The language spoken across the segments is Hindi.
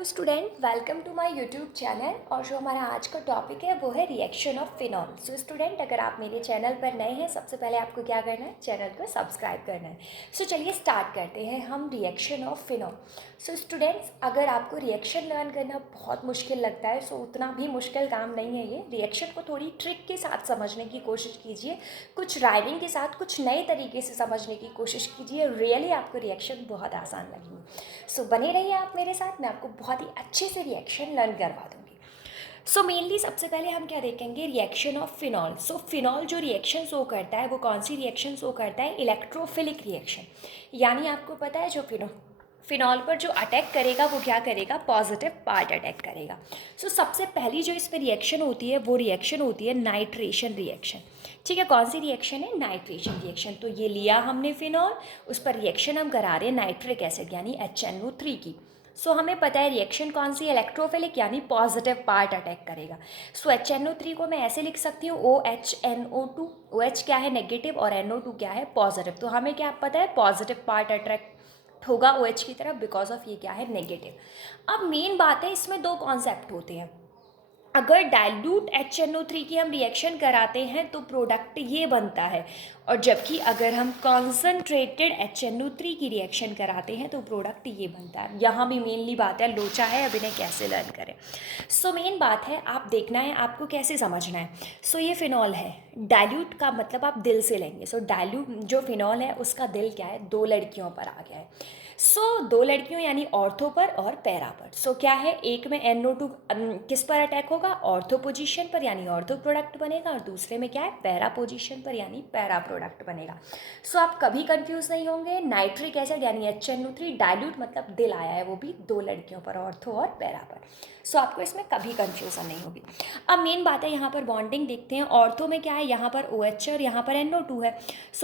तो student welcome to my YouTube channel. और जो हमारा आज का टॉपिक है वो है reaction of phenol. So student, अगर आप मेरे चैनल पर नए हैं, सबसे पहले आपको क्या करना है, चैनल को सब्सक्राइब करना है। सो चलिए स्टार्ट करते हैं हम reaction of phenol. So students, अगर आपको रिएक्शन लर्न करना बहुत मुश्किल लगता है, सो उतना भी मुश्किल काम नहीं है ये। रिएक्शन को थोड़ी ट्रिक के साथ समझने की कोशिश कीजिए, कुछ राइमिंग के साथ कुछ नए तरीके से समझने की कोशिश कीजिए। रियली आपको रिएक्शन बहुत आसान लगेगी। सो बने रहिए आप मेरे साथ, मैं आपको बहुत ही अच्छे से रिएक्शन लर्न करवा दूंगी। सो मेनली सबसे पहले हम क्या देखेंगे, reaction of phenol. So phenol जो रिएक्शन शो करता है वो कौन सी रिएक्शन शो करता है, इलेक्ट्रोफिलिक रिएक्शन। यानी आपको पता है जो फिनॉल पर जो अटैक करेगा वो क्या करेगा, पॉजिटिव पार्ट अटैक करेगा। सो सबसे पहली जो इसमें रिएक्शन होती है वो रिएक्शन होती है नाइट्रेशन रिएक्शन। ठीक है, कौन सी रिएक्शन है, नाइट्रेशन रिएक्शन। तो ये लिया हमने फिनॉल, उस पर रिएक्शन हम करा रहे हैं नाइट्रिक एसिड यानी HNO3 की। सो हमें पता है रिएक्शन कौन सी, इलेक्ट्रोफिलिक यानी पॉजिटिव पार्ट अटैक करेगा। सो HNO3 को मैं ऐसे लिख सकती हूँ OHNO2। OH क्या है, नेगेटिव, और NO2 क्या है, पॉजिटिव। तो हमें क्या पता है, पॉजिटिव पार्ट अट्रैक्ट होगा OH की तरफ, बिकॉज ऑफ ये क्या है, नेगेटिव। अब मेन बात है, इसमें दो कॉन्सेप्ट होते हैं। अगर डाइल्यूट HNO3 की हम रिएक्शन कराते हैं तो प्रोडक्ट ये बनता है, और जबकि अगर हम कॉन्सनट्रेटेड HNO3 की रिएक्शन कराते हैं तो प्रोडक्ट ये बनता है। यहाँ भी मेनली बात है, लोचा है, अब इन्हें कैसे लर्न करें। सो मेन बात है, आप देखना है आपको कैसे समझना है। सो ये फिनॉल है, डाइल्यूट का मतलब आप दिल से लेंगे। सो डाइल्यूट जो फिनॉल है उसका दिल क्या है, दो लड़कियों पर आ गया है। दो लड़कियों यानी ऑर्थो पर और पैरा पर। क्या है, एक में NO2 किस पर अटैक होगा, ऑर्थो पोजीशन पर यानी ऑर्थो प्रोडक्ट बनेगा, और दूसरे में क्या है, पैरा पोजीशन पर यानी पैरा प्रोडक्ट बनेगा। आप कभी कंफ्यूज नहीं होंगे। नाइट्रिक एसिड यानी HNO3, डाइल्यूट मतलब दिल आया है, वो भी दो लड़कियों पर, ऑर्थो और पैरा पर। आपको इसमें कभी कंफ्यूजन नहीं होगी। अब मेन बात है, यहाँ पर बॉन्डिंग देखते हैं। ऑर्थो में क्या है, यहाँ पर OH और यहाँ पर NO2 है।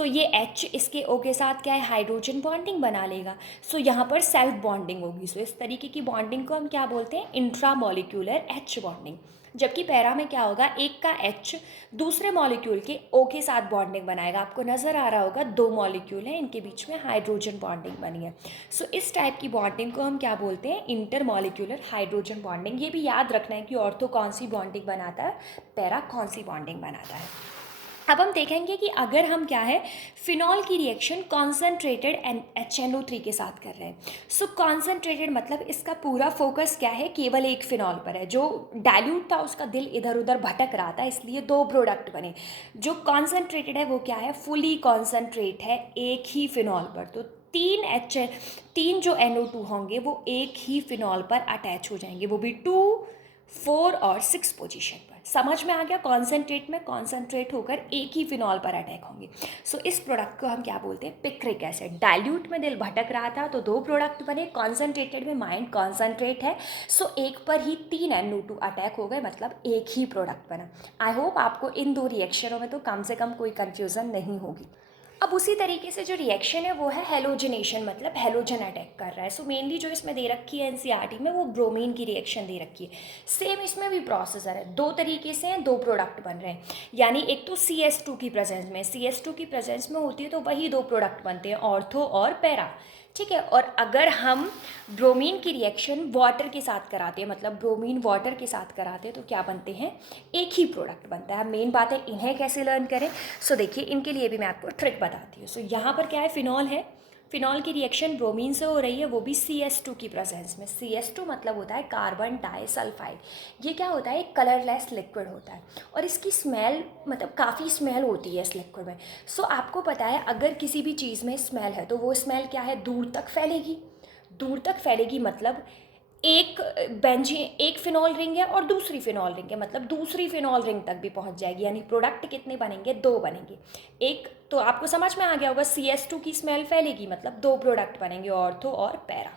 ये H इसके O के साथ क्या है, हाइड्रोजन बॉन्डिंग बना लेगा। यहाँ पर सेल्फ बॉन्डिंग होगी। इस तरीके की बॉन्डिंग को हम क्या बोलते हैं, इंट्रामोलिक्यूलर H बॉन्डिंग। जबकि पैरा में क्या होगा, एक का H दूसरे मॉलिक्यूल के O के साथ बॉन्डिंग बनाएगा। आपको नज़र आ रहा होगा, दो मॉलिक्यूल हैं, इनके बीच में हाइड्रोजन बॉन्डिंग बनी है। इस टाइप की बॉन्डिंग को हम क्या बोलते हैं, इंटरमॉलिक्यूलर हाइड्रोजन बॉन्डिंग। ये भी याद रखना है कि ऑर्थो कौन सी बॉन्डिंग बनाता है, पैरा कौन सी बॉन्डिंग बनाता है। अब हम देखेंगे कि अगर हम क्या है, फिनॉल की रिएक्शन कॉन्सनट्रेटेड HNO3 के साथ कर रहे हैं। कॉन्सनट्रेटेड मतलब इसका पूरा फोकस क्या है, केवल एक फिनॉल पर है। जो डाइल्यूट था उसका दिल इधर उधर भटक रहा था, इसलिए दो प्रोडक्ट बने। जो कॉन्सनट्रेटेड है वो क्या है, फुली कॉन्सनट्रेट है एक ही फिनॉल पर। तो तीन जो NO2 होंगे वो एक ही फिनॉल पर अटैच हो जाएंगे, वो भी 2, 4 और 6 पोजीशन पर। समझ में आ गया, कॉन्सेंट्रेट में कॉन्सेंट्रेट होकर एक ही फिनॉल पर अटैक होंगे। इस प्रोडक्ट को हम क्या बोलते हैं, पिक्रिक एसिड। डाइल्यूट में दिल भटक रहा था तो दो प्रोडक्ट बने, कॉन्सेंट्रेटेड में माइंड कॉन्सेंट्रेट है, एक पर ही 3 NO2 अटैक हो गए, मतलब एक ही प्रोडक्ट बना। आई होप आपको इन दो रिएक्शनों में तो कम से कम कोई कन्फ्यूज़न नहीं होगी। अब उसी तरीके से जो रिएक्शन है वो है हेलोजनेशन, मतलब हेलोजन अटैक कर रहा है। मेनली जो इसमें दे रखी है NCERT में, वो ब्रोमीन की रिएक्शन दे रखी है। सेम इसमें भी प्रोसेसर है, दो तरीके से हैं, दो प्रोडक्ट बन रहे हैं। यानी एक तो CS2 की प्रेजेंस में, CS2 की प्रेजेंस में होती है तो वही दो प्रोडक्ट बनते हैं, ऑर्थो और पैरा। ठीक है, और अगर हम ब्रोमीन की रिएक्शन वाटर के साथ कराते हैं, मतलब ब्रोमीन वाटर के साथ कराते हैं, तो क्या बनते हैं, एक ही प्रोडक्ट बनता है। मेन बात है इन्हें कैसे लर्न करें। देखिए, इनके लिए भी मैं आपको ट्रिक बताती हूँ। यहाँ पर क्या है, फिनॉल है, फिनॉल की रिएक्शन ब्रोमीन से हो रही है, वो भी CS2 की प्रेजेंस में। CS2 मतलब होता है कार्बन डाइसल्फाइड। ये क्या होता है, एक कलरलेस लिक्विड होता है, और इसकी स्मेल मतलब काफ़ी स्मेल होती है इस लिक्विड में। आपको पता है, अगर किसी भी चीज़ में स्मेल है तो वो स्मेल क्या है, दूर तक फैलेगी। दूर तक फैलेगी मतलब एक फिनॉल रिंग है और दूसरी फिनॉल रिंग है, मतलब दूसरी फिनॉल रिंग तक भी पहुंच जाएगी। यानी प्रोडक्ट कितने बनेंगे, दो बनेंगे। एक तो आपको समझ में आ गया होगा, CS2 की स्मेल फैलेगी मतलब दो प्रोडक्ट बनेंगे, ऑर्थो और पैरा।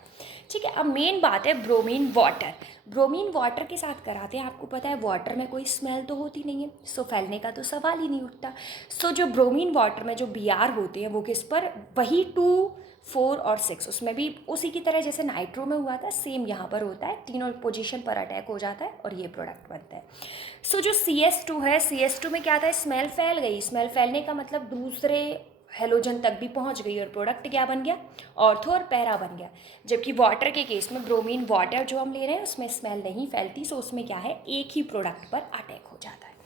ठीक है, अब मेन बात है ब्रोमीन वाटर। ब्रोमीन वाटर के साथ कराते हैं, आपको पता है वाटर में कोई स्मेल तो होती नहीं है, फैलने का तो सवाल ही नहीं उठता। जो ब्रोमीन वाटर में जो Br होते हैं वो किस पर, वही 2, 4 और 6, उसमें भी उसी की तरह जैसे नाइट्रो में हुआ था, सेम यहाँ पर होता है, तीनों पोजीशन पर अटैक हो जाता है और ये प्रोडक्ट बनता है। जो CS2 है, CS2 में क्या था, स्मेल फैल गई। स्मेल फैलने का मतलब दूसरे हेलोजन तक भी पहुंच गई और प्रोडक्ट क्या बन गया, ऑर्थो और पैरा बन गया। जबकि वाटर के केस में ब्रोमीन वाटर जो हम ले रहे हैं उसमें स्मेल नहीं फैलती, सो उसमें क्या है, एक ही प्रोडक्ट पर अटैक हो जाता है।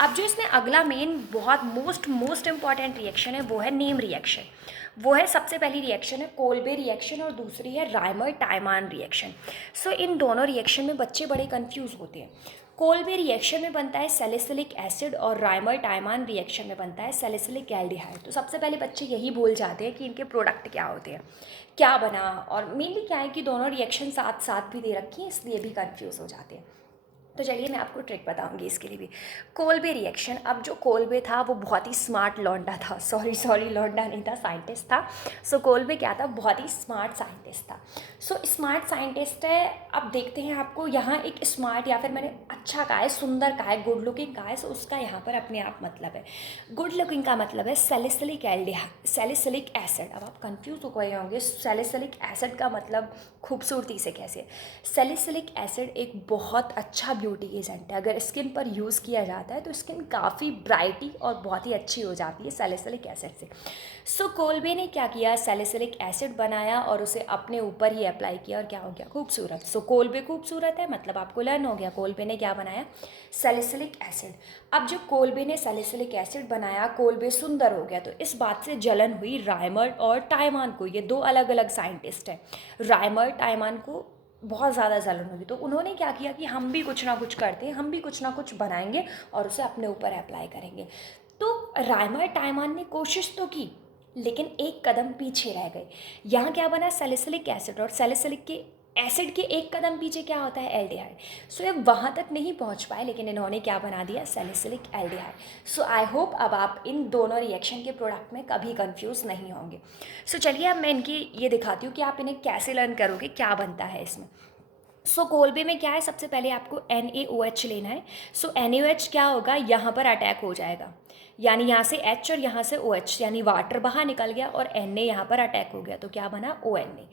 अब जो इसमें अगला मेन बहुत मोस्ट इंपॉर्टेंट रिएक्शन है वो है नेम रिएक्शन। वो है सबसे पहली रिएक्शन है कोल्बे रिएक्शन और दूसरी है राइमर टाइमान रिएक्शन। सो इन दोनों रिएक्शन में बच्चे बड़े कंफ्यूज होते हैं। कोल्बे रिएक्शन में बनता है सैलिसिलिक एसिड और राइमर टाइमान रिएक्शन में बनता है सैलिसिलिक एल्डिहाइड। तो सबसे पहले बच्चे यही बोल जाते हैं कि इनके प्रोडक्ट क्या होते हैं, क्या बना, और मेनली क्या है कि दोनों रिएक्शन साथ साथ भी दे रखी हैं, इसलिए भी कंफ्यूज हो जाते हैं। तो चलिए मैं आपको ट्रिक बताऊंगी इसके लिए भी। कोल्बे रिएक्शन, अब जो कोल्बे था वो बहुत ही स्मार्ट लौंडा था, सॉरी लौंडा नहीं था, साइंटिस्ट था। सो कोल्बे क्या था, बहुत ही स्मार्ट साइंटिस्ट था। सो स्मार्ट साइंटिस्ट है। अब देखते हैं आपको यहाँ एक स्मार्ट, या फिर मैंने अच्छा कहा है, सुंदर कहा है, गुड लुकिंग कहा है, सो उसका यहाँ पर अपने आप मतलब है। गुड लुकिंग का मतलब है सैलिसिलिक सैलिसिलिक एसिड। अब आप कंफ्यूज हो गए होंगे सैलिसिलिक एसिड का मतलब खूबसूरती से कैसे। सैलिसिलिक एसिड एक बहुत अच्छा ब्यूटी एजेंट है, अगर स्किन पर यूज़ किया जाता है तो स्किन काफ़ी ब्राइटी और बहुत ही अच्छी हो जाती है सैलिसिलिक एसिड से। सो कोल्बे ने क्या किया, सैलिसिलिक एसिड बनाया और उसे अपने ऊपर ही अप्लाई किया और क्या हो गया, खूबसूरत। सो कोल्बे खूबसूरत है, मतलब आपको लर्न हो गया कोल्बे ने क्या बनाया, सैलिसिलिक एसिड। अब जब कोल्बे ने सैलिसिलिक एसिड बनाया, कोल्बे सुंदर हो गया, तो इस बात से जलन हुई राइमर और टाइमान को। ये दो अलग अलग साइंटिस्ट हैं। राइमर टाइमान को बहुत ज़्यादा जलन होगी, तो उन्होंने क्या किया कि हम भी कुछ ना कुछ करते हैं, हम भी कुछ ना कुछ बनाएंगे और उसे अपने ऊपर अप्लाई करेंगे। तो राइमर टाइमान ने कोशिश तो की, लेकिन एक कदम पीछे रह गए। यहाँ क्या बना, सैलिसिलिक एसिड, और सैलिसिलिक के एसिड के एक कदम पीछे क्या होता है, एल्डिहाइड। सो ये वहाँ तक नहीं पहुँच पाए, लेकिन इन्होंने क्या बना दिया, salicylic aldehyde. So I hope अब आप इन दोनों रिएक्शन के प्रोडक्ट में कभी कंफ्यूज नहीं होंगे। सो चलिए अब मैं इनकी ये दिखाती हूँ कि आप इन्हें कैसे लर्न करोगे, क्या बनता है इसमें। सो कोल्बे में क्या है, सबसे पहले आपको NaOH लेना है। सो NaOH क्या होगा, यहाँ पर अटैक हो जाएगा, यानी यहाँ से H और यहाँ से OH, यानी वाटर बाहर निकल गया और Na यहाँ पर अटैक हो गया, तो क्या बना, ONA।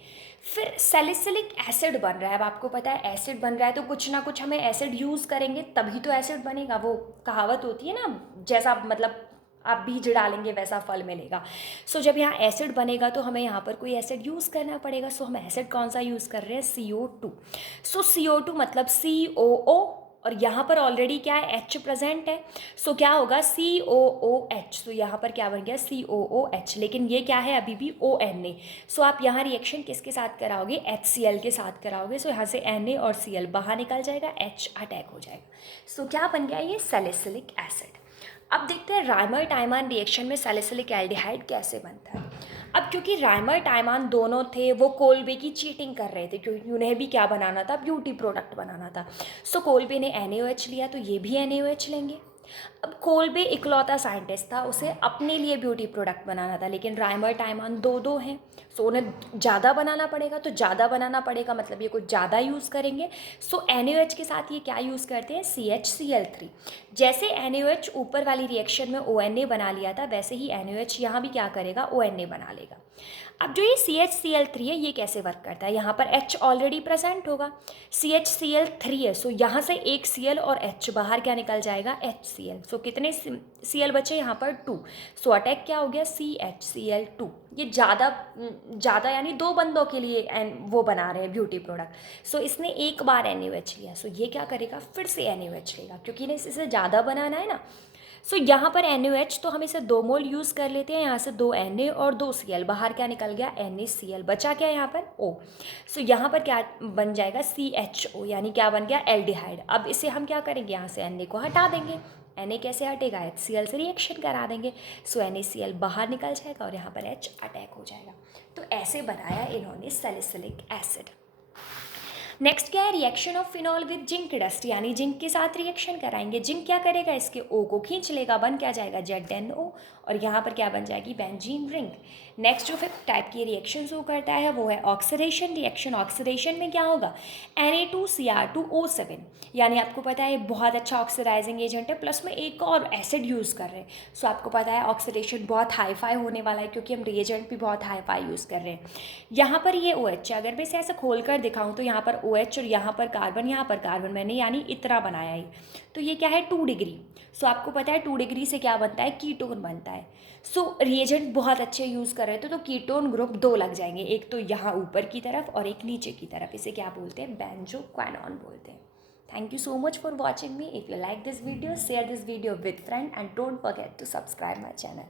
फिर सैलिसिलिक एसिड बन रहा है। अब आपको पता है एसिड बन रहा है तो कुछ ना कुछ हमें एसिड यूज़ करेंगे तभी तो एसिड बनेगा। वो कहावत होती है ना, जैसा मतलब आप बीज डालेंगे वैसा फल मिलेगा। सो जब यहाँ एसिड बनेगा तो हमें यहाँ पर कोई एसिड यूज़ करना पड़ेगा। सो हम एसिड कौन सा यूज़ कर रहे हैं, CO2। सो CO2 मतलब COO, और यहाँ पर ऑलरेडी क्या है, H प्रेजेंट है। सो क्या होगा, COOH। तो यहाँ पर क्या बन गया, COOH, लेकिन ये क्या है, अभी भी ONA। सो आप यहाँ रिएक्शन किसके साथ कराओगे, HCl के साथ कराओगे। सो यहाँ से Na और Cl बाहर निकल जाएगा, H अटैक हो जाएगा। सो क्या बन गया, ये सैलिसिलिक एसिड। अब देखते हैं राइमर टाइमान रिएक्शन में सैलिसिलिक एल्डिहाइड कैसे बनता है। अब क्योंकि राइमर टाइमान दोनों थे वो कोल्बे की चीटिंग कर रहे थे, क्योंकि उन्हें भी क्या बनाना था, ब्यूटी प्रोडक्ट बनाना था। सो कोल्बे ने NaOH लिया तो ये भी NaOH लेंगे। अब कोल्बे इकलौता साइंटिस्ट था, उसे अपने लिए ब्यूटी प्रोडक्ट बनाना था, लेकिन राइमर टाइमान दो हैं। सो उन्हें ज़्यादा बनाना पड़ेगा, तो ज़्यादा बनाना पड़ेगा मतलब ये कुछ ज़्यादा यूज़ करेंगे। सो NaOH के साथ ये क्या यूज़ करते हैं, CHCl3। जैसे NaOH ऊपर वाली रिएक्शन में ONA बना लिया था, वैसे ही NaOH यहाँ भी क्या करेगा, ONA बना लेगा। अब जो ये CHCl3 है ये कैसे वर्क करता है, यहाँ पर H ऑलरेडी प्रेजेंट होगा, CHCl3 है। सो यहाँ से एक Cl और H बाहर क्या निकल जाएगा, HCl। सो कितने Cl बचे यहाँ पर, 2। सो अटैक क्या हो गया, CHCl2। ये ज़्यादा यानी दो बंदों के लिए वो बना रहे हैं ब्यूटी प्रोडक्ट। सो इसने एक बार NaOH लिया, सो ये क्या करेगा, फिर से NaOH लेगा, क्योंकि इन्हें इसे ज़्यादा बनाना है ना। सो यहाँ पर NaOH तो हम इसे 2 मोल यूज़ कर लेते हैं, यहाँ से 2 Na और 2 Cl, बाहर क्या निकल गया, NaCl, बचा क्या यहाँ पर O। सो यहाँ पर क्या बन जाएगा, CHO, यानी क्या बन गया, एल्डिहाइड। अब इसे हम क्या करेंगे, यहाँ से Na को हटा देंगे। Na कैसे हटेगा, HCl से रिएक्शन करा देंगे। सो NaCl बाहर निकल जाएगा और यहाँ पर H अटैक हो जाएगा। तो ऐसे बनाया इन्होंने सैलिसिलिक एसिड। नेक्स्ट क्या है, reaction of phenol with zinc dust, यानी जिंक के साथ रिएक्शन कराएंगे। जिंक क्या करेगा, इसके O को खींच लेगा, बन क्या जाएगा, ZnO, और यहाँ पर क्या बन जाएगी, बेंजीन रिंग। नेक्स्ट जो फिफ्थ टाइप की रिएक्शन शो करता है वो है ऑक्सीडेशन रिएक्शन। ऑक्सीडेशन में क्या होगा, Na2Cr2O7, यानी आपको पता है बहुत अच्छा ऑक्सीडाइजिंग एजेंट है, प्लस में एक और एसिड यूज़ कर रहे हैं। सो आपको पता है ऑक्सीडेशन बहुत हाई फाई होने वाला है, क्योंकि हम रिएजेंट भी बहुत हाई फाई यूज़ कर रहे हैं। यहाँ पर ये OH है, अगर मैं इसे ऐसे खोल कर दिखाऊँ तो यहाँ पर OH और यहाँ पर कार्बन मैंने यानी इतना बनाया ही। तो ये क्या है 2 डिग्री। सो आपको पता है 2 डिग्री से क्या बनता है, कीटोन बनता है। सो रिएजेंट बहुत अच्छे यूज़ कर रहे थे तो कीटोन ग्रुप 2 लग जाएंगे, एक तो यहाँ ऊपर की तरफ और एक नीचे की तरफ। इसे क्या बोलते हैं, बेंजोक्विनोन बोलते हैं। Thank you so much for watching me. If you like this video, share this video with friend and don't forget to subscribe my channel.